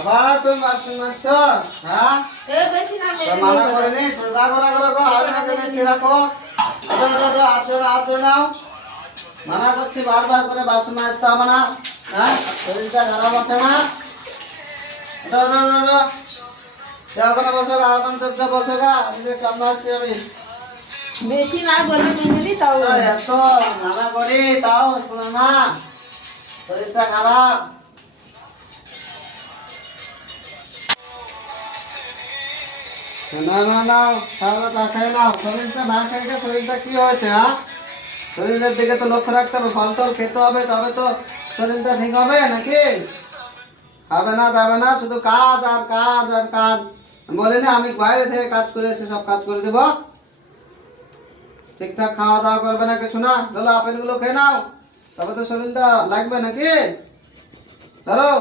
আবার তুমি বাথরুম আসছো? হ্যাঁ, বেশি না মানা করেনি? রাখো রাখো রাখো, হবে না দেখছি, রাখো। হাত ধরে নাও। মানা করছি বারবার করে, বাথরুম আসতে হবে না। হ্যাঁ, শরীরটা খারাপ আছে না? ওখানে বসো গা, ওখানে চুপচাপ বসো গা, আমি যে কামড়া আসছি আমি। বেশি না বলে নিলি তাও এত মানা করি তাও শোনো না, শরীরটা খারাপ। না না না, তাহলে না খেয়ে নাও। শরীরটা না খেয়ে শরীরটা কি হয়েছে? হ্যাঁ, শরীরের দিকে তো লক্ষ্য রাখতে হবে, ফল টল খেতে হবে, তবে তো শরীরটা ঠিক হবে নাকি? হবে না যাবে না, শুধু কাজ আর কাজ আর কাজ। বলি না আমি বাইরে থেকে কাজ করে এসে সব কাজ করে দেবো? ঠিকঠাক খাওয়া দাওয়া করবে না, কিছু না। চলো আপেলগুলো খেয়ে নাও, তবে তো শরীরটা লাগবে নাকি? ধরো।